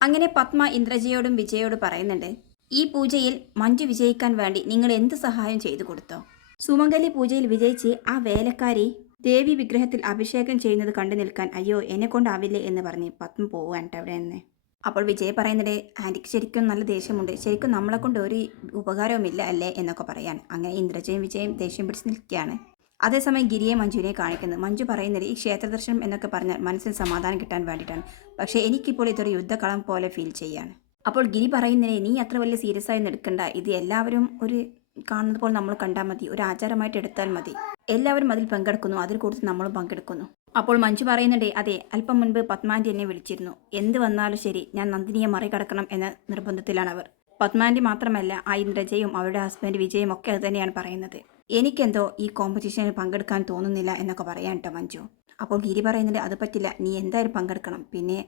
അങ്ങനെ പത്മ ഇന്ദ്രജയോടും വിജയോടും പറയുന്നുണ്ട് ഈ പൂജയിൽ മഞ്ജു വിജയിക്കാൻ വേണ്ടി നിങ്ങൾ എന്ത് സഹായം ചെയ്തു കൊടുത്തോ? സുമംഗലി പൂജയിൽ വിജയിച്ച് ആ വേലക്കാരി ദേവി വിഗ്രഹത്തിൽ അഭിഷേകം ചെയ്യുന്നത് കണ്ടു നിൽക്കാൻ അയ്യോ എന്നെ കൊണ്ടാവില്ലേ? എന്ന് പറഞ്ഞ് പത്മ പോവുകയാണ് അവിടെ നിന്ന്. അപ്പോൾ വിജയ് പറയുന്നത് ആന്റിക്ക് ശരിക്കും നല്ല ദേഷ്യമുണ്ട്. ശരിക്കും നമ്മളെ കൊണ്ട് ഒരു ഉപകാരവുമില്ല അല്ലേ? എന്നൊക്കെ പറയാൻ അങ്ങനെ ഇന്ദ്രജയും വിജയും ദേഷ്യം പിടിച്ച് നിൽക്കുകയാണ്. അതേസമയം ഗിരിയെ മഞ്ജുവിനെ കാണിക്കുന്നു. മഞ്ജു പറയുന്നത് ഈ ക്ഷേത്രദർശനം എന്നൊക്കെ പറഞ്ഞാൽ മനസ്സിന് സമാധാനം കിട്ടാൻ വേണ്ടിയിട്ടാണ്. പക്ഷേ എനിക്കിപ്പോൾ ഇതൊരു യുദ്ധക്കളം പോലെ ഫീൽ ചെയ്യാണ്. അപ്പോൾ ഗിരി പറയുന്നതിനെ നീ അത്ര വലിയ സീരിയസ് ആയി എടുക്കണ്ട. ഇത് എല്ലാവരും ഒരു കാണുന്നത് പോലെ നമ്മൾ കണ്ടാൽ മതി. ഒരു ആചാരമായിട്ട് എടുത്താൽ മതി. എല്ലാവരും അതിൽ പങ്കെടുക്കുന്നു. അതിൽ കൂടുതൽ നമ്മളും പങ്കെടുക്കുന്നു. അപ്പോൾ മഞ്ജു പറയുന്നുണ്ട് അതെ അല്പം മുൻപ് പത്മാന്റെ എന്നെ വിളിച്ചിരുന്നു. എന്ത് വന്നാലും ശരി ഞാൻ നന്ദിനിയെ മറികടക്കണം എന്ന നിർബന്ധത്തിലാണ് അവർ പത്മാന്റെ മാത്രമല്ല ആ ഇന്ദ്രജയും അവരുടെ ഹസ്ബൻഡ് വിജയും ഒക്കെ അത് തന്നെയാണ് പറയുന്നത്. എനിക്കെന്തോ ഈ കോമ്പറ്റീഷനിൽ പങ്കെടുക്കാൻ തോന്നുന്നില്ല എന്നൊക്കെ പറയാൻ കേട്ടോ മഞ്ജു. അപ്പോൾ ഗിരി പറയുന്നുണ്ട് അത് പറ്റില്ല നീ എന്തായാലും പങ്കെടുക്കണം. പിന്നെ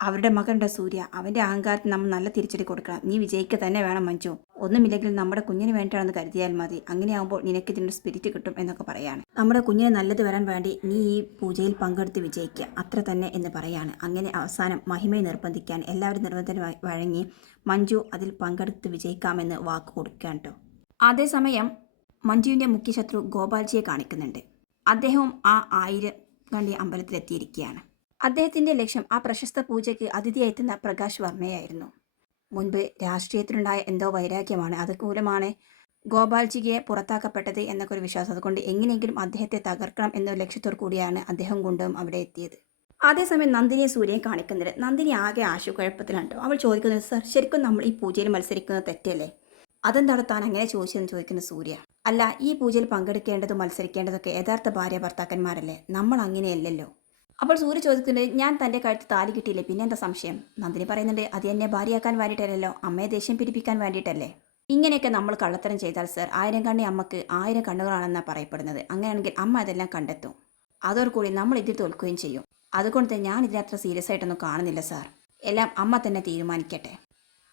അവരുടെ മകനുണ്ട് സൂര്യ. അവന്റെ അഹങ്കാരത്തിന് നമ്മൾ നല്ല തിരിച്ചടി കൊടുക്കണം. നീ വിജയിക്കുക തന്നെ വേണം മഞ്ജു. ഒന്നുമില്ലെങ്കിൽ നമ്മുടെ കുഞ്ഞിന് വേണ്ടിയാണെന്ന് കരുതിയാൽ മതി. അങ്ങനെയാകുമ്പോൾ നിനക്ക് ഇതിന്റെ സ്പിരിറ്റ് കിട്ടും എന്നൊക്കെ പറയാണ്. നമ്മുടെ കുഞ്ഞിന് നല്ലത് വരാൻ വേണ്ടി നീ ഈ പൂജയിൽ പങ്കെടുത്ത് വിജയിക്കുക അത്ര തന്നെ എന്ന് പറയാണ്. അങ്ങനെ അവസാനം മഹിമയെ നിർബന്ധിക്കാൻ എല്ലാവരും നിർബന്ധത്തിന് വഴങ്ങി മഞ്ജു അതിൽ പങ്കെടുത്ത് വിജയിക്കാമെന്ന് വാക്ക് കൊടുക്കുകയാണ് കേട്ടോ അതേസമയം മഞ്ജുവിന്റെ മുഖ്യ ശത്രു ഗോപാൽജിയെ കാണിക്കുന്നുണ്ട്. അദ്ദേഹവും ആ ആയിരം കണ്ടി അമ്പലത്തിലെത്തിയിരിക്കുകയാണ്. അദ്ദേഹത്തിന്റെ ലക്ഷ്യം ആ പ്രശസ്ത പൂജയ്ക്ക് അതിഥിയായി എത്തുന്ന പ്രകാശ് വർമ്മയായിരുന്നു. മുൻപ് രാഷ്ട്രീയത്തിലുണ്ടായ എന്തോ വൈരാഗ്യമാണ് അതുകൂലമാണ് ഗോപാൽജിയെ പുറത്താക്കപ്പെട്ടത് എന്നൊക്കെ ഒരു വിശ്വാസം. അതുകൊണ്ട് എങ്ങനെയെങ്കിലും അദ്ദേഹത്തെ തകർക്കണം എന്നൊരു ലക്ഷ്യത്തോടു കൂടിയാണ് അദ്ദേഹം കൊണ്ടും അവിടെ എത്തിയത്. അതേസമയം നന്ദിനിയെ സൂര്യൻ കാണിക്കുന്നില്ല നന്ദിനി ആകെ ആശുക്കുഴപ്പത്തിലാണ് കേട്ടോ അവൾ ചോദിക്കുന്നത് സർ ശരിക്കും നമ്മൾ ഈ പൂജയിൽ മത്സരിക്കുന്നത് തെറ്റല്ലേ? അതെന്താണ് താൻ അങ്ങനെ ചോദിച്ചതെന്ന് ചോദിക്കുന്ന സൂര്യ. അല്ല ഈ പൂജയിൽ പങ്കെടുക്കേണ്ടതും മത്സരിക്കേണ്ടതൊക്കെ യഥാർത്ഥ ഭാര്യ ഭർത്താക്കന്മാരല്ലേ? നമ്മൾ അങ്ങനെയല്ലല്ലോ. അപ്പോൾ സൂര്യ ചോദിക്കുന്നുണ്ട് ഞാൻ തന്റെ കഴുത്ത് താലി കിട്ടിയില്ലേ? പിന്നെ എന്താ സംശയം? നന്ദിനി പറയുന്നുണ്ട് അത് എന്നെ ഭാര്യയാക്കാൻ വേണ്ടിയിട്ടല്ലല്ലോ അമ്മയെ ദേഷ്യം പിരിപ്പിക്കാൻ വേണ്ടിയിട്ടല്ലേ? ഇങ്ങനെയൊക്കെ നമ്മൾ കള്ളത്തരം ചെയ്താൽ സർ ആയിരം കണ്ണി അമ്മയ്ക്ക് ആയിരം കണ്ണുകളാണെന്നാണ് പറയപ്പെടുന്നത്. അങ്ങനെയാണെങ്കിൽ അമ്മ അതെല്ലാം കണ്ടെത്തും. അതോടുകൂടി നമ്മൾ ഇതിൽ തോൽക്കുകയും ചെയ്യും. അതുകൊണ്ട് ഞാൻ ഇതിനത്ര സീരിയസ് ആയിട്ടൊന്നും കാണുന്നില്ല സാർ. എല്ലാം അമ്മ തന്നെ തീരുമാനിക്കട്ടെ.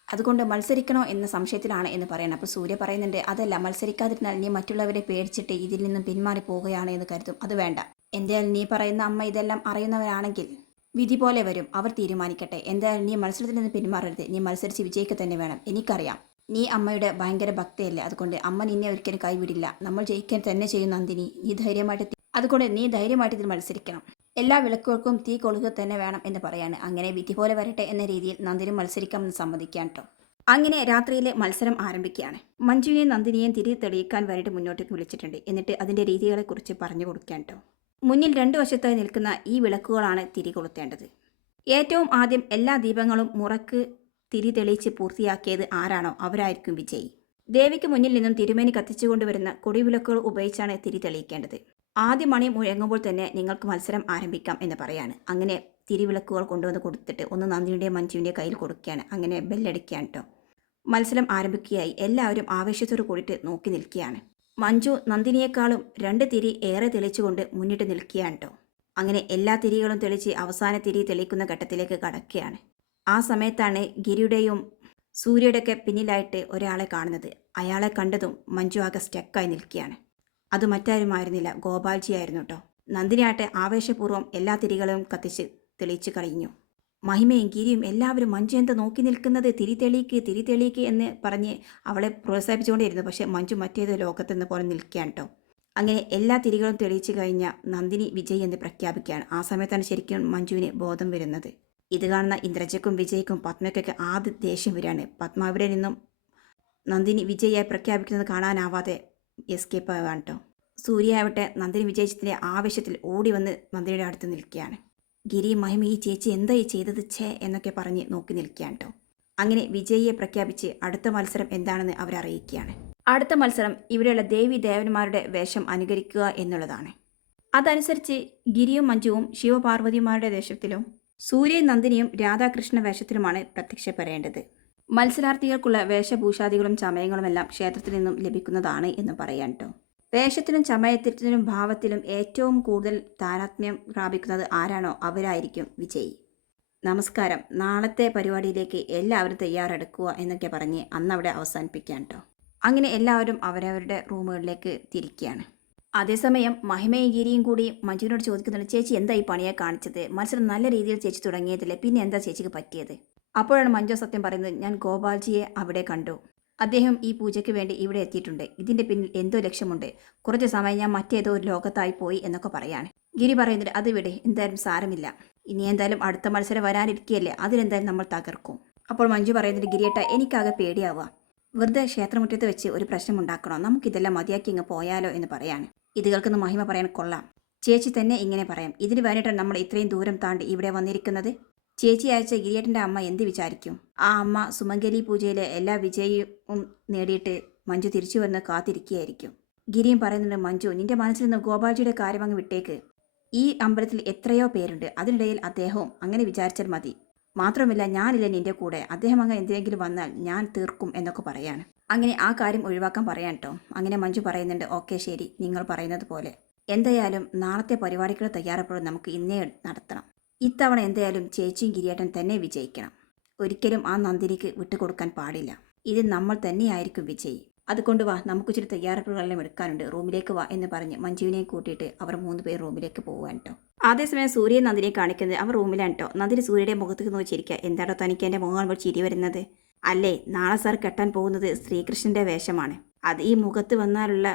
അതുകൊണ്ട് മത്സരിക്കണോ എന്ന സംശയത്തിലാണ് എന്ന് പറയണം. അപ്പോൾ സൂര്യ പറയുന്നുണ്ട് അതല്ല മത്സരിക്കാതിരുന്നാൽ നീ മറ്റുള്ളവരെ പേടിച്ചിട്ട് ഇതിൽ നിന്നും പിന്മാറി പോവുകയാണ് എന്ന് കരുതും. അത് വേണ്ട. എന്തായാലും നീ പറയുന്ന അമ്മ ഇതെല്ലാം അറിയുന്നവരാണെങ്കിൽ വിധി പോലെ വരും. അവർ തീരുമാനിക്കട്ടെ. എന്തായാലും നീ മത്സരത്തിൽ നിന്ന് പിന്മാറരുത്. നീ മത്സരിച്ച് വിജയിക്കുക തന്നെ വേണം. എനിക്കറിയാം. നീ അമ്മയുടെ ഭയങ്കര ഭക്തയല്ലേ. അതുകൊണ്ട് അമ്മ നിന്നെ ഒരിക്കലും കൈവിടില്ല. നമ്മൾ ജയിക്കാൻ തന്നെ ചെയ്യും നന്ദിനി നീ ധൈര്യമായിട്ട് അതുകൊണ്ട് നീ ധൈര്യമായിട്ട് ഇതിൽ മത്സരിക്കണം. എല്ലാ വിളക്കുകൾക്കും തീ കൊളുക തന്നെ വേണം എന്ന് പറയാണ്. അങ്ങനെ വിധി പോലെ വരട്ടെ എന്ന രീതിയിൽ നന്ദിനി മത്സരിക്കാമെന്ന് സമ്മതിക്കാൻ കേട്ടോ അങ്ങനെ രാത്രിയിലെ മത്സരം ആരംഭിക്കുകയാണ്. മഞ്ജുവിനെയും നന്ദിനിയെയും തിരികെ തെളിയിക്കാൻ വേണ്ടിയിട്ട് മുന്നോട്ടേക്ക് വിളിച്ചിട്ടുണ്ട്. എന്നിട്ട് അതിന്റെ രീതികളെക്കുറിച്ച് പറഞ്ഞു കൊടുക്കാൻ മുന്നിൽ രണ്ടു വശത്തായി നിൽക്കുന്ന ഈ വിളക്കുകളാണ് തിരി കൊളുത്തേണ്ടത്. ഏറ്റവും ആദ്യം എല്ലാ ദീപങ്ങളും മുറക്ക് തിരി തെളിയിച്ച് പൂർത്തിയാക്കിയത് ആരാണോ? അവരായിരിക്കും വിജയി. ദേവിക്ക് മുന്നിൽ നിന്നും തിരുമേനി കത്തിച്ചുകൊണ്ടുവരുന്ന കൊടിവിളക്കുകൾ ഉപയോഗിച്ചാണ് തിരി തെളിയിക്കേണ്ടത്. ആദ്യ മണി മുഴങ്ങുമ്പോൾ തന്നെ നിങ്ങൾക്ക് മത്സരം ആരംഭിക്കാം എന്ന് പറയാണ്. അങ്ങനെ തിരിവിളക്കുകൾ കൊണ്ടുവന്ന് കൊടുത്തിട്ട് ഒന്ന് നന്ദിയുടെ മഞ്ജുവിന്റെ കയ്യിൽ കൊടുക്കുകയാണ്. അങ്ങനെ ബെല്ലടിക്കുകയാണ് കേട്ടോ മത്സരം ആരംഭിക്കുകയായി. എല്ലാവരും ആവേശത്തോട് കൂടിയിട്ട് നോക്കി നിൽക്കുകയാണ്. മഞ്ജു നന്ദിനിയേക്കാളും രണ്ട് തിരി ഏറെ തെളിച്ചുകൊണ്ട് മുന്നിട്ട് നിൽക്കുകയാണ് കേട്ടോ അങ്ങനെ എല്ലാ തിരികളും തെളിച്ച് അവസാന തിരി തെളിക്കുന്ന ഘട്ടത്തിലേക്ക് കടക്കുകയാണ്. ആ സമയത്താണ് ഗിരിയുടെയും സൂര്യയുടെയൊക്കെ പിന്നിലായിട്ട് ഒരാളെ കാണുന്നത്. അയാളെ കണ്ടതും മഞ്ജു ആകെ സ്റ്റക്കായി നിൽക്കുകയാണ്. അത് മറ്റാരുമായിരുന്നില്ല. ഗോപാൽജിയായിരുന്നു കേട്ടോ നന്ദിനിയാട്ടെ ആവേശപൂർവം എല്ലാ തിരികളും കത്തിച്ച് തെളിയിച്ചു കഴിഞ്ഞു മഹിമയും ഗിരിയും എല്ലാവരും മഞ്ജു എന്താ നോക്കി നിൽക്കുന്നത്? തിരി തെളിയിക്ക് തിരി തെളിയിക്ക് എന്ന് പറഞ്ഞ് അവളെ പ്രോത്സാഹിപ്പിച്ചുകൊണ്ടിരുന്നു പക്ഷേ മഞ്ജു മറ്റേത് നിന്ന് പോലെ നിൽക്കുകയാണ് കേട്ടോ അങ്ങനെ എല്ലാ തിരികളും തെളിയിച്ചു കഴിഞ്ഞ നന്ദിനി വിജയ് എന്ന് പ്രഖ്യാപിക്കുകയാണ്. ആ സമയത്താണ് ശരിക്കും മഞ്ജുവിന് ബോധം വരുന്നത്. ഇത് കാണുന്ന ഇന്ദ്രജയ്ക്കും വിജയ്ക്കും പത്മയ്ക്കൊക്കെ ആദ്യ ദേഷ്യം വരികയാണ്. പത്മ അവിടെ നിന്നും നന്ദിനി വിജയായി പ്രഖ്യാപിക്കുന്നത് കാണാനാവാതെ എസ്കേപ്പ് ആവാണ് കേട്ടോ സൂര്യ ആവട്ടെ നന്ദിനി വിജയിച്ചതിന്റെ ആവേശത്തിൽ ഓടി വന്ന് നന്ദിനിയുടെ അടുത്ത് നിൽക്കുകയാണ്. ഗിരി മഹിമ ഈ ചേച്ചി എന്താ ഈ ചെയ്തത് ഛേ എന്നൊക്കെ പറഞ്ഞ് നോക്കി നിൽക്കുകയാണ് കേട്ടോ അങ്ങനെ വിജയിയെ പ്രഖ്യാപിച്ച് അടുത്ത മത്സരം എന്താണെന്ന് അവരറിയിക്കുകയാണ് അടുത്ത മത്സരം ഇവിടെയുള്ള ദേവി ദേവന്മാരുടെ വേഷം അനുകരിക്കുക എന്നുള്ളതാണ്. അതനുസരിച്ച് ഗിരിയും മഞ്ജുവും ശിവപാർവതിമാരുടെ വേഷത്തിലും സൂര്യ നന്ദിനിയും രാധാകൃഷ്ണ വേഷത്തിലുമാണ് പ്രത്യക്ഷപ്പെടേണ്ടത്. മത്സരാർത്ഥികൾക്കുള്ള വേഷഭൂഷാദികളും ചമയങ്ങളുമെല്ലാം ക്ഷേത്രത്തിൽ നിന്നും ലഭിക്കുന്നതാണ് എന്ന് പറയാൻ കേട്ടോ വേഷത്തിനും ചമയത്തിലും ഭാവത്തിലും ഏറ്റവും കൂടുതൽ താരാത്മ്യം പ്രാപിക്കുന്നത് ആരാണോ അവരായിരിക്കും വിജയി. നമസ്കാരം. നാളത്തെ പരിപാടിയിലേക്ക് എല്ലാവരും തയ്യാറെടുക്കുക എന്നൊക്കെ പറഞ്ഞ് അന്നവിടെ അവസാനിപ്പിക്കാൻ കേട്ടോ അങ്ങനെ എല്ലാവരും അവരവരുടെ റൂമുകളിലേക്ക് തിരിക്കുകയാണ്. അതേസമയം മഹിമയും ഗിരിയും കൂടി മഞ്ജുവിനോട് ചോദിക്കുന്നുണ്ട് ചേച്ചി എന്താ ഈ പണിയെ കാണിച്ചത്? മത്സരം നല്ല രീതിയിൽ ചേച്ചി തുടങ്ങിയതല്ലേ? പിന്നെ എന്താ ചേച്ചിക്ക് പറ്റിയത്? അപ്പോഴാണ് മഞ്ജു സത്യം പറയുന്നത് ഞാൻ ഗോപാൽജിയെ അവിടെ കണ്ടു. അദ്ദേഹം ഈ പൂജയ്ക്ക് വേണ്ടി ഇവിടെ എത്തിയിട്ടുണ്ട്. ഇതിന്റെ പിന്നിൽ എന്തോ ലക്ഷ്യമുണ്ട്. കുറച്ച് സമയം ഞാൻ മറ്റേതോ ഒരു ലോകത്തായി പോയി എന്നൊക്കെ പറയാണ്. ഗിരി പറയുന്നത് അത് ഇവിടെ എന്തായാലും സാരമില്ല. ഇനി എന്തായാലും അടുത്ത മത്സരം വരാനിരിക്കുകയല്ലേ അതിലെന്തായാലും നമ്മൾ തകർക്കും. അപ്പോൾ മഞ്ജു പറയുന്നത് ഗിരിയേട്ട എനിക്കാകെ പേടിയാവുക വെറുതെ ക്ഷേത്രമുറ്റത്ത് വെച്ച് ഒരു പ്രശ്നം ഉണ്ടാക്കണോ? നമുക്കിതെല്ലാം മതിയാക്കി ഇങ്ങ് പോയാലോ എന്ന് പറയാണ്. ഇത് കേൾക്കുന്ന മഹിമ പറയാൻ കൊള്ളാം. ചേച്ചി തന്നെ ഇങ്ങനെ പറയാം. ഇതിന് വേണ്ടിയിട്ടാണ് നമ്മൾ ഇത്രയും ദൂരം താണ്ടി ഇവിടെ വന്നിരിക്കുന്നത്? ചേച്ചി അയച്ച ഗിരിയേട്ടന്റെ അമ്മ എന്ത് വിചാരിക്കും? ആ അമ്മ സുമംഗലി പൂജയിലെ എല്ലാ വിജയവും നേടിയിട്ട് മഞ്ജു തിരിച്ചു വന്ന് കാത്തിരിക്കുകയായിരിക്കും. ഗിരിയും പറയുന്നുണ്ട് മഞ്ജു നിന്റെ മനസ്സിൽ നിന്ന് ഗോപാൽജിയുടെ കാര്യം അങ്ങ് വിട്ടേക്ക്. ഈ അമ്പലത്തിൽ എത്രയോ പേരുണ്ട്. അതിനിടയിൽ അദ്ദേഹവും അങ്ങനെ വിചാരിച്ചാൽ മതി. മാത്രമല്ല ഞാനില്ല നിന്റെ കൂടെ. അദ്ദേഹം അങ്ങ് എന്തിനെങ്കിലും വന്നാൽ ഞാൻ തീർക്കും എന്നൊക്കെ പറയാണ്. അങ്ങനെ ആ കാര്യം ഒഴിവാക്കാൻ പറയാൻ കേട്ടോ അങ്ങനെ മഞ്ജു പറയുന്നുണ്ട് ഓക്കെ ശരി. നിങ്ങൾ പറയുന്നത് പോലെ. എന്തായാലും നാളത്തെ പരിപാടിക്കുള്ള തയ്യാറെടുപ്പ് നമുക്ക് ഇന്നേ നടത്തണം. ഇത്തവണ എന്തായാലും ചേച്ചിയും കിരിയേട്ടൻ തന്നെ വിജയിക്കണം. ഒരിക്കലും ആ നന്ദിനിക്ക് വിട്ടുകൊടുക്കാൻ പാടില്ല. ഇത് നമ്മൾ തന്നെയായിരിക്കും വിജയി. അതുകൊണ്ട് വാ നമുക്ക് ഇച്ചിരി തയ്യാറെടുപ്പുകളെല്ലാം എടുക്കാനുണ്ട്. റൂമിലേക്ക് വാ എന്ന് പറഞ്ഞ് മഞ്ജുവിനെ കൂട്ടിയിട്ട് അവർ മൂന്ന് പേർ റൂമിലേക്ക് പോകാൻ കേട്ടോ അതേസമയം സൂര്യൻ നന്ദിനെ കാണിക്കുന്നത് അവർ റൂമിലാണ് കേട്ടോ നന്ദിനി സൂര്യയുടെ മുഖത്തേക്ക് നിന്ന് ചിരിക്കുക എന്താണോ തനിക്ക് എന്റെ മുഖം കാണുമ്പോൾ ചിരി വരുന്നത്? അല്ലേ? നാളെ സാർ കെട്ടാൻ പോകുന്നത് ശ്രീകൃഷ്ണന്റെ വേഷമാണ്. അത് ഈ മുഖത്ത് വന്നാലുള്ള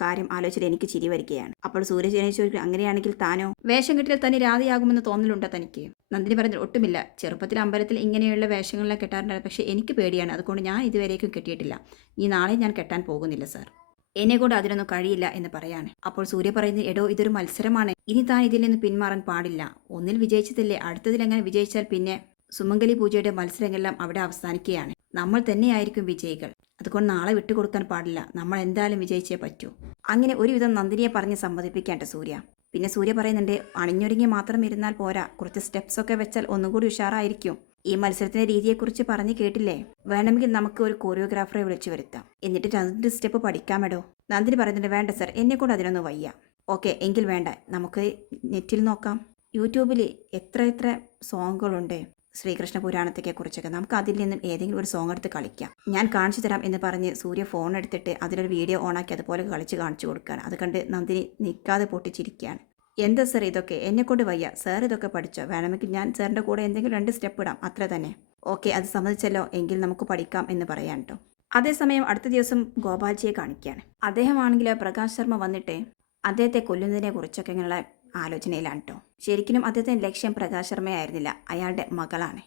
കാര്യം ആലോചിച്ചിട്ട് എനിക്ക് ചിരി വരികയാണ്. അപ്പോൾ സൂര്യ ചോദിക്കും അങ്ങനെയാണെങ്കിൽ താനോ? വേഷം കെട്ടിയാൽ തന്നെ രാധയാകുമെന്ന് തോന്നലുണ്ടോ തനിക്ക്? നന്ദിനി പറഞ്ഞത് ഒട്ടുമില്ല. ചെറുപ്പത്തിൽ അമ്പലത്തിൽ ഇങ്ങനെയുള്ള വേഷങ്ങളെല്ലാം കെട്ടാറുണ്ടായിരുന്നു. പക്ഷേ എനിക്ക് പേടിയാണ്. അതുകൊണ്ട് ഞാൻ ഇതുവരേക്കും കെട്ടിയിട്ടില്ല. ഈ നാളെ ഞാൻ കെട്ടാൻ പോകുന്നില്ല സാർ. എന്നെ കൊണ്ട് അതിനൊന്നും കഴിയില്ല എന്ന് പറയാണ്. അപ്പോൾ സൂര്യ പറയുന്നത് എടോ ഇതൊരു മത്സരമാണ്. ഇനി താൻ ഇതിൽ നിന്ന് പിന്മാറാൻ പാടില്ല. ഒന്നിൽ വിജയിച്ചതില്ലേ? അടുത്തതിൽ അങ്ങനെ വിജയിച്ചാൽ പിന്നെ സുമംഗലി പൂജയുടെ മത്സരങ്ങളെല്ലാം അവിടെ അവസാനിക്കുകയാണ്. നമ്മൾ തന്നെയായിരിക്കും വിജയികൾ. അതുകൊണ്ട് നാളെ വിട്ടുകൊടുക്കാൻ പാടില്ല. നമ്മൾ എന്തായാലും വിജയിച്ചേ പറ്റൂ. അങ്ങനെ ഒരുവിധം നന്ദിനിയെ പറഞ്ഞ് സമ്മതിപ്പിക്കാണ്ട് സൂര്യ. പിന്നെ സൂര്യ പറയുന്നുണ്ട് അണിഞ്ഞൊരുങ്ങി മാത്രം ഇരുന്നാൽ പോരാ. കുറച്ച് സ്റ്റെപ്സ് ഒക്കെ വെച്ചാൽ ഒന്നുകൂടി ഉഷാറായിരിക്കും. ഈ മത്സരത്തിന്റെ രീതിയെക്കുറിച്ച് പറഞ്ഞു കേട്ടില്ലേ? വേണമെങ്കിൽ നമുക്ക് ഒരു കോറിയോഗ്രാഫറെ വിളിച്ചു വരുത്താം. എന്നിട്ട് രണ്ട് സ്റ്റെപ്പ് പഠിക്കാമെടോ. നന്ദിനി പറയുന്നുണ്ട് വേണ്ട സർ എന്നെ കൊണ്ട് അതിനൊന്നും വയ്യ. ഓക്കെ എങ്കിൽ വേണ്ട. നമുക്ക് നെറ്റിൽ നോക്കാം. യൂട്യൂബിൽ എത്ര എത്ര സോങ്ങുകളുണ്ട് ശ്രീകൃഷ്ണ പുരാണത്തെക്കെ കുറിച്ചൊക്കെ നമുക്ക് അതിൽ നിന്നും ഏതെങ്കിലും ഒരു സോങ് എടുത്ത് കളിക്കാം. ഞാൻ കാണിച്ചു തരാം എന്ന് പറഞ്ഞ് സൂര്യ ഫോൺ എടുത്തിട്ട് അതിലൊരു വീഡിയോ ഓണാക്കി അതുപോലെ കളിച്ച് കാണിച്ചു കൊടുക്കുകയാണ്. അത് കണ്ട് നന്ദിനി നിൽക്കാതെ പൊട്ടിച്ചിരിക്കുകയാണ്. എന്താ സർ ഇതൊക്കെ? എന്നെ കൊണ്ട് വയ്യ. സാർ ഇതൊക്കെ പഠിച്ചോ? വേണമെങ്കിൽ ഞാൻ സാറിന്റെ കൂടെ എന്തെങ്കിലും രണ്ട് സ്റ്റെപ്പ് ഇടാം. അത്ര തന്നെ. ഓക്കെ അത് സമ്മതിച്ചല്ലോ. എങ്കിൽ നമുക്ക് പഠിക്കാം എന്ന് പറയാൻ കേട്ടോ അതേസമയം അടുത്ത ദിവസം ഗോപാൽജിയെ കാണിക്കുകയാണ്. അദ്ദേഹമാണെങ്കിൽ പ്രകാശ് ശർമ്മ വന്നിട്ട് അദ്ദേഹത്തെ കൊല്ലുന്നതിനെ കുറിച്ചൊക്കെ ഇങ്ങനെയുള്ള ആലോചനയിലാണ് കേട്ടോ ശരിക്കും അദ്ദേഹത്തിന്റെ ലക്ഷ്യം പ്രകാശ് ശർമ്മയായിരുന്നില്ല അയാളുടെ മകളാണ്.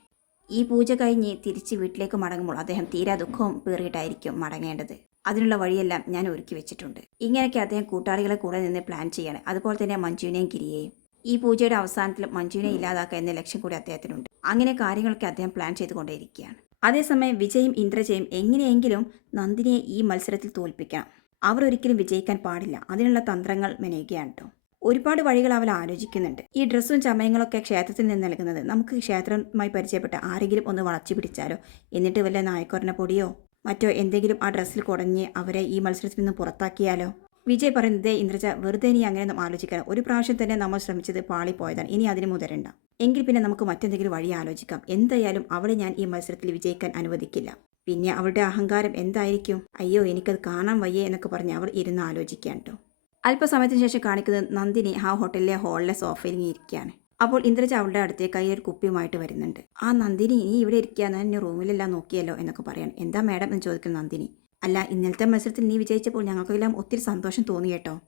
ഈ പൂജ കഴിഞ്ഞ് തിരിച്ച് വീട്ടിലേക്ക് മടങ്ങുമ്പോൾ അദ്ദേഹം തീരാ ദുഃഖവും പേറിയിട്ടായിരിക്കും മടങ്ങേണ്ടത്. അതിനുള്ള വഴിയെല്ലാം ഞാൻ ഒരുക്കി വെച്ചിട്ടുണ്ട്. ഇങ്ങനെയൊക്കെ അദ്ദേഹം കൂട്ടാളികളെ കൂടെ നിന്ന് പ്ലാൻ ചെയ്യാണ്. അതുപോലെ തന്നെ മഞ്ജുവിനെയും ഗിരിയെയും. ഈ പൂജയുടെ അവസാനത്തിൽ മഞ്ജുവിനെ ഇല്ലാതാക്കുക എന്ന ലക്ഷ്യം കൂടി അദ്ദേഹത്തിനുണ്ട്. അങ്ങനെ കാര്യങ്ങളൊക്കെ അദ്ദേഹം പ്ലാൻ ചെയ്തുകൊണ്ടേയിരിക്കുകയാണ്. അതേസമയം വിജയും ഇന്ദ്രജയും എങ്ങനെയെങ്കിലും നന്ദിനിയെ ഈ മത്സരത്തിൽ തോൽപ്പിക്കണം അവർ ഒരിക്കലും വിജയിക്കാൻ പാടില്ല. അതിനുള്ള തന്ത്രങ്ങൾ മെനയുകയാണ് കേട്ടോ ഒരുപാട് വഴികൾ അവൾ ആലോചിക്കുന്നുണ്ട്. ഈ ഡ്രസ്സും ചമയങ്ങളൊക്കെ ക്ഷേത്രത്തിൽ നിന്ന് നൽകുന്നത്. നമുക്ക് ക്ഷേത്രവുമായി പരിചയപ്പെട്ട ആരെങ്കിലും ഒന്ന് വളച്ചു പിടിച്ചാലോ? എന്നിട്ട് വല്ല നായക്കൊരന പൊടിയോ? മറ്റോ എന്തെങ്കിലും ആ ഡ്രസ്സിൽ കുടഞ്ഞ് അവരെ ഈ മത്സരത്തിൽ നിന്ന് പുറത്താക്കിയാലോ? വിജയ് പറയുന്നത് ഇന്ദ്രജ വെറുതെ ഇനി അങ്ങനെയൊന്നും ആലോചിക്കണം ഒരു പ്രാവശ്യം തന്നെ നമ്മൾ ശ്രമിച്ചത് പാളിപ്പോയതാണ്. ഇനി അതിന് മുതരണ്ട എങ്കിൽ പിന്നെ നമുക്ക് മറ്റെന്തെങ്കിലും വഴി ആലോചിക്കാം. എന്തായാലും അവളെ ഞാൻ ഈ മത്സരത്തിൽ വിജയിക്കാൻ അനുവദിക്കില്ല. പിന്നെ അവളുടെ അഹങ്കാരം എന്തായിരിക്കും? അയ്യോ എനിക്കത് കാണാൻ വയ്യേ എന്നൊക്കെ പറഞ്ഞ് അവൾ ഇരുന്ന് ആലോചിക്കാൻ കേട്ടോ അല്പസമയത്തിന് ശേഷം കാണിക്കുന്നത് നന്ദിനി ആ ഹോട്ടലിലെ ഹോളിലെ സോഫയിൽ ഇരിക്കുകയാണ്. അപ്പോൾ ഇന്ദ്രജ അവളുടെ അടുത്തേക്ക് കയ്യിൽ ഒരു കുപ്പിയുമായിട്ട് വരുന്നുണ്ട്. ആ നന്ദിനി നീ ഇവിടെ ഇരിക്കുകയാണ് എന്നെ റൂമിലെല്ലാം നോക്കിയല്ലോ എന്നൊക്കെ പറയാണ്. എന്താ മാഡം? എന്ന് ചോദിക്കുന്നു നന്ദിനി. അല്ല ഇന്നലത്തെ മത്സരത്തിൽ നീ വിജയിച്ചപ്പോൾ ഞങ്ങൾക്കെല്ലാം ഒത്തിരി സന്തോഷം തോന്നി കേട്ടോ.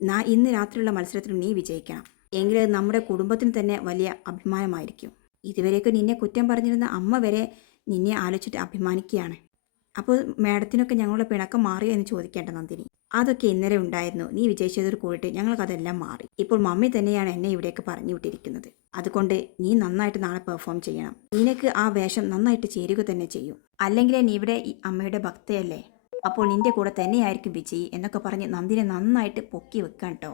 നാ ഇന്ന് രാത്രിയുള്ള മത്സരത്തിൽ നീ വിജയിക്കണം. എങ്കിലത് നമ്മുടെ കുടുംബത്തിന് തന്നെ വലിയ അഭിമാനമായിരിക്കും. ഇതുവരെയൊക്കെ നിന്നെ കുറ്റം പറഞ്ഞിരുന്ന അമ്മ വരെ നിന്നെ ആലോചിച്ചിട്ട് അഭിമാനിക്കുകയാണ്. അപ്പോൾ മാഡത്തിനൊക്കെ ഞങ്ങളുടെ പിണക്കം മാറിയോ എന്ന് ചോദിക്കേണ്ട നന്ദിനി. അതൊക്കെ ഇന്നലെ ഉണ്ടായിരുന്നു. നീ വിജയിച്ചതിൽ കൂടിയിട്ട് ഞങ്ങൾക്കതെല്ലാം മാറി. ഇപ്പോൾ മമ്മി തന്നെയാണ് എന്നെ ഇവിടേക്ക് പറഞ്ഞു വിട്ടിരിക്കുന്നത്. അതുകൊണ്ട് നീ നന്നായിട്ട് നാളെ പെർഫോം ചെയ്യണം. നിനക്ക് ആ വേഷം നന്നായിട്ട് ചേരുക തന്നെ ചെയ്യും. അല്ലെങ്കിൽ നീ ഇവിടെ ഈ അമ്മയുടെ ഭക്തയല്ലേ? അപ്പോൾ നിന്റെ കൂടെ തന്നെയായിരിക്കും വിജയി എന്നൊക്കെ പറഞ്ഞ് നന്ദിനെ നന്നായിട്ട് പൊക്കി വെക്കാൻ കേട്ടോ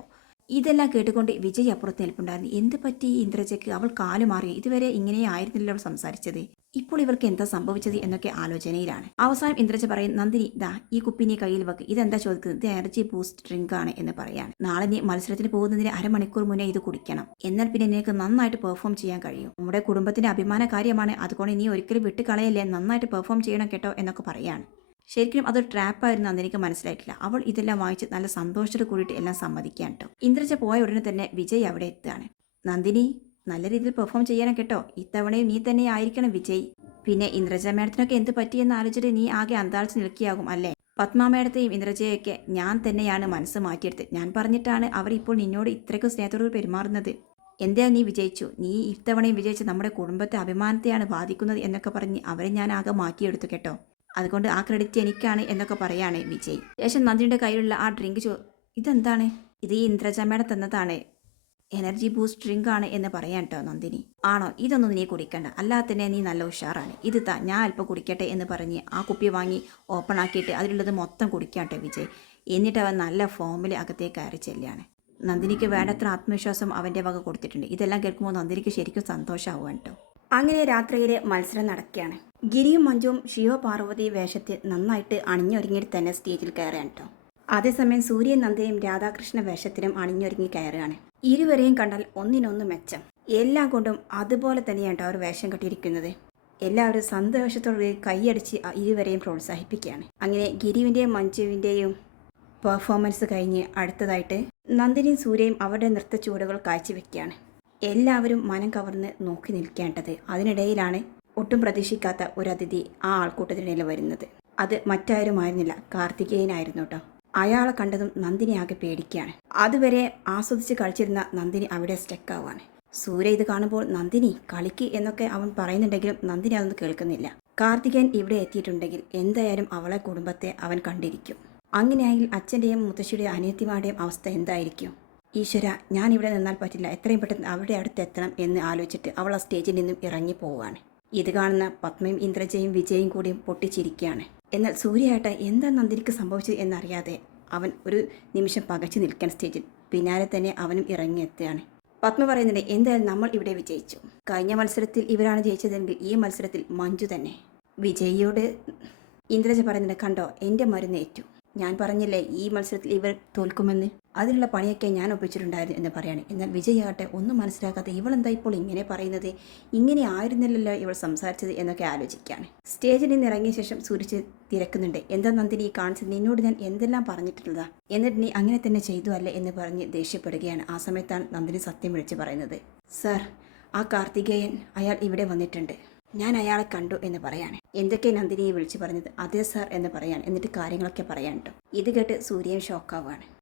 ഇതെല്ലാം കേട്ടുകൊണ്ട് വിജയ് അപ്പുറത്ത് നിൽപ്പുണ്ടായിരുന്നു എന്ത് പറ്റി ഇന്ദ്രജയ്ക്ക്? അവൾ കാലു മാറി ഇതുവരെ ഇങ്ങനെ ആയിരുന്നില്ല അവൾ സംസാരിച്ചത്. ഇപ്പോൾ ഇവർക്ക് എന്താ സംഭവിച്ചത് എന്നൊക്കെ ആലോചനയിലാണ്. അവസാനം ഇന്ദ്രജ പറയും നന്ദിനി ദാ ഈ കുപ്പിനെ കയ്യിൽ വെക്ക്. ഇതെന്താ ചോദിക്കുന്നത്? ഇത് എനർജി ബൂസ്റ്റ് ഡ്രിങ്ക് ആണ് എന്ന് പറയാണ്. നാളെ നീ മത്സരത്തിന് പോകുന്നതിന് അരമണിക്കൂർ മുന്നേ ഇത് കുടിക്കണം. എന്നാൽ പിന്നെ നിനക്ക് നന്നായിട്ട് പെർഫോം ചെയ്യാൻ കഴിയും. നമ്മുടെ കുടുംബത്തിന്റെ അഭിമാന കാര്യമാണ് അതുകൊണ്ട് നീ ഒരിക്കലും വിട്ടുകളയല്ലേ. നന്നായിട്ട് പെർഫോം ചെയ്യണം കേട്ടോ എന്നൊക്കെ പറയാണ്. ശരിക്കും അതൊരു ട്രാപ്പായിരുന്നു അന്ന് എനിക്ക് മനസ്സിലായിട്ടില്ല. അവൾ ഇതെല്ലാം വായിച്ച് നല്ല സന്തോഷത്തോട് കൂടിയിട്ട് എല്ലാം സമ്മതിക്കാൻ കേട്ടോ ഇന്ദ്രജ പോയ ഉടനെ തന്നെ വിജയ് അവിടെ എത്തുകയാണ്. നന്ദിനി നല്ല രീതിയിൽ പെർഫോം ചെയ്യാനും കേട്ടോ. ഇത്തവണയും നീ തന്നെ ആയിരിക്കണം വിജയ്. പിന്നെ ഇന്ദ്രജ മേഡത്തിനൊക്കെ എന്ത് പറ്റിയെന്ന് ആലോചിച്ചിട്ട് നീ ആകെ അന്താളിച്ച് നിൽക്കിയാകും അല്ലേ? പത്മ മേഡത്തെയും ഇന്ദ്രജയൊക്കെ ഞാൻ തന്നെയാണ് മനസ്സ് മാറ്റിയെടുത്തത്. ഞാൻ പറഞ്ഞിട്ടാണ് അവർ ഇപ്പോൾ നിന്നോട് ഇത്രയ്ക്കും സ്നേഹത്തോട് പെരുമാറുന്നത്. എന്താ നീ വിജയിച്ചു? നീ ഇത്തവണയും വിജയിച്ച് നമ്മുടെ കുടുംബത്തെ അഭിമാനത്തെയാണ് ബാധിക്കുന്നത് എന്നൊക്കെ പറഞ്ഞ് അവരെ ഞാൻ ആകെ മാറ്റിയെടുത്തു കേട്ടോ. അതുകൊണ്ട് ആ ക്രെഡിറ്റ് എനിക്കാണ് എന്നൊക്കെ പറയാണ് വിജയ്. ശേഷം നന്ദിയുടെ കയ്യിലുള്ള ആ ഡ്രിങ്ക് ചോ ഇതെന്താണ്? ഇത് ഈ ഇന്ദ്രജ തന്നതാണ്. എനർജി ബൂസ്റ്റ് ഡ്രിങ്ക് ആണ് എന്ന് പറയാൻ കേട്ടോ നന്ദിനി. ആണോ? ഇതൊന്നും നീ കുടിക്കണ്ട. അല്ലാത്തന്നെ നീ നല്ല ഉഷാറാണ്. ഇത് താ ഞാൻ അല്പം കുടിക്കട്ടെ എന്ന് പറഞ്ഞ് ആ കുപ്പി വാങ്ങി ഓപ്പൺ ആക്കിയിട്ട് അതിലുള്ളത് മൊത്തം കുടിക്കാട്ടെ വിജയ്. എന്നിട്ട് അവൻ നല്ല ഫോമിൽ അകത്തേക്ക് കയറി ചെല്ലുകയാണ്. നന്ദിനിക്ക് വേണ്ടത്ര ആത്മവിശ്വാസം അവന്റെ വക കൊടുത്തിട്ടുണ്ട്. ഇതെല്ലാം കേൾക്കുമ്പോൾ നന്ദിനിക്ക് ശരിക്കും സന്തോഷമാവുകയാണ് കേട്ടോ അങ്ങനെ രാത്രിയിൽ മത്സരം നടക്കുകയാണ്. ഗിരിയും മഞ്ജുവും ശിവപാർവതി വേഷത്തിൽ നന്നായിട്ട് അണിഞ്ഞൊരുങ്ങിയിട്ട് തന്നെ സ്റ്റേജിൽ കയറുകയാണ് കേട്ടോ അതേസമയം സൂര്യൻ നന്ദയും രാധാകൃഷ്ണ വേഷത്തിലും അണിഞ്ഞൊരുങ്ങി കയറുകയാണ്. ഇരുവരെയും കണ്ടാൽ ഒന്നിനൊന്ന് മെച്ചം. എല്ലാം കൊണ്ടും അതുപോലെ തന്നെയാണ് അവർ വേഷം കെട്ടിയിരിക്കുന്നത്. എല്ലാവരും സന്തോഷത്തോടെ കൈയടിച്ച് ഇരുവരെയും പ്രോത്സാഹിപ്പിക്കുകയാണ്. അങ്ങനെ ഗിരിവിന്റെയും മഞ്ജുവിന്റെയും പെർഫോമൻസ് കഴിഞ്ഞ് അടുത്തതായിട്ട് നന്ദിനിയും സൂര്യയും അവരുടെ നൃത്ത ചുവടുകൾ കാഴ്ചവെക്കുകയാണ്. എല്ലാവരും മനം കവർന്ന് നോക്കി നിൽക്കേണ്ടത് അതിനിടയിലാണ് ഒട്ടും പ്രതീക്ഷിക്കാത്ത ഒരു അതിഥി ആ ആൾക്കൂട്ടത്തിനിടയിൽ വരുന്നത്. അത് മറ്റാരുമായിരുന്നില്ല കാർത്തികേയനായിരുന്നു കേട്ടോ അയാളെ കണ്ടതും നന്ദിനി ആകെ പേടിക്കുകയാണ്. അതുവരെ ആസ്വദിച്ച് കളിച്ചിരുന്ന നന്ദിനി അവിടെ സ്റ്റക്ക് ആവാണ് സൂര്യ ഇത് കാണുമ്പോൾ നന്ദിനി കളിക്ക് എന്നൊക്കെ അവൻ പറയുന്നുണ്ടെങ്കിലും നന്ദിനി അതൊന്നും കേൾക്കുന്നില്ല. കാർത്തികേയൻ ഇവിടെ എത്തിയിട്ടുണ്ടെങ്കിൽ എന്തായാലും അവളെ കുടുംബത്തെ അവൻ കണ്ടിരിക്കും. അങ്ങനെയായി അച്ഛന്റെയും മുത്തശ്ശിയുടെയും അനിയത്തിമാരുടെയും അവസ്ഥ എന്തായിരിക്കും? ഈശ്വര ഞാൻ ഇവിടെ നിന്നാൽ പറ്റില്ല. എത്രയും പെട്ടെന്ന് അവരുടെ അടുത്ത് എത്തണം എന്ന് ആലോചിച്ചിട്ട് അവൾ ആ സ്റ്റേജിൽ നിന്നും ഇറങ്ങി പോവുകയാണ് ഇത് കാണുന്ന പത്മയും ഇന്ദ്രജയും വിജയും കൂടിയും പൊട്ടിച്ചിരിക്കുകയാണ്. എന്നാൽ സൂര്യയായിട്ട് എന്താ നന്ദിനിക്ക് സംഭവിച്ചത് എന്നറിയാതെ അവൻ ഒരു നിമിഷം പകച്ചു നിൽക്കാൻ സ്റ്റേജിൽ പിന്നാലെ തന്നെ അവനും ഇറങ്ങിയെത്തുകയാണ് പത്മ പറയുന്നുണ്ട് എന്തായാലും നമ്മൾ ഇവിടെ വിജയിച്ചു. കഴിഞ്ഞ മത്സരത്തിൽ ഇവരാണ് ജയിച്ചതെങ്കിൽ ഈ മത്സരത്തിൽ മഞ്ജു തന്നെ. വിജയിയോട് ഇന്ദ്രജ പറയുന്നുണ്ട് കണ്ടോ എന്റെ മരുന്നേറ്റു ഞാൻ പറഞ്ഞില്ലേ ഈ മത്സരത്തിൽ ഇവർ തോൽക്കുമെന്ന്? അതിനുള്ള പണിയൊക്കെ ഞാൻ ഒപ്പിച്ചിട്ടുണ്ടായിരുന്നു എന്ന് പറയാണ്. എന്നാൽ വിജയാകട്ടെ ഒന്നും മനസ്സിലാക്കാത്ത ഇവളെന്താ ഇപ്പോൾ ഇങ്ങനെ പറയുന്നത്? ഇങ്ങനെ ആയിരുന്നില്ലല്ലോ ഇവൾ സംസാരിച്ചത് എന്നൊക്കെ ആലോചിക്കുകയാണ് സ്റ്റേജിൽ നിന്ന് ഇറങ്ങിയ ശേഷം സൂര്യച്ച് തിരക്കുന്നുണ്ട്. എന്താ നന്ദിനി ഈ കാണിച്ചത്? നിന്നോട് ഞാൻ എന്തെല്ലാം പറഞ്ഞിട്ടുള്ളതാ? എന്നിട്ട് നീ അങ്ങനെ തന്നെ ചെയ്തു അല്ലേ എന്ന് പറഞ്ഞ് ദേഷ്യപ്പെടുകയാണ്. ആ സമയത്താണ് നന്ദിനി സത്യം വിളിച്ച് പറയുന്നത്. സർ ആ കാർത്തികേയൻ അയാൾ ഇവിടെ വന്നിട്ടുണ്ട്. ഞാൻ അയാളെ കണ്ടു എന്ന് പറയാണ്. എന്തൊക്കെ നന്ദിനിയെ വിളിച്ചു പറഞ്ഞത്? അതെ സാർ എന്ന് പറയാൻ എന്നിട്ട് കാര്യങ്ങളൊക്കെ പറയാൻ കേട്ടോ. ഇത് കേട്ട് സൂര്യൻ ഷോക്കാവുകയാണ്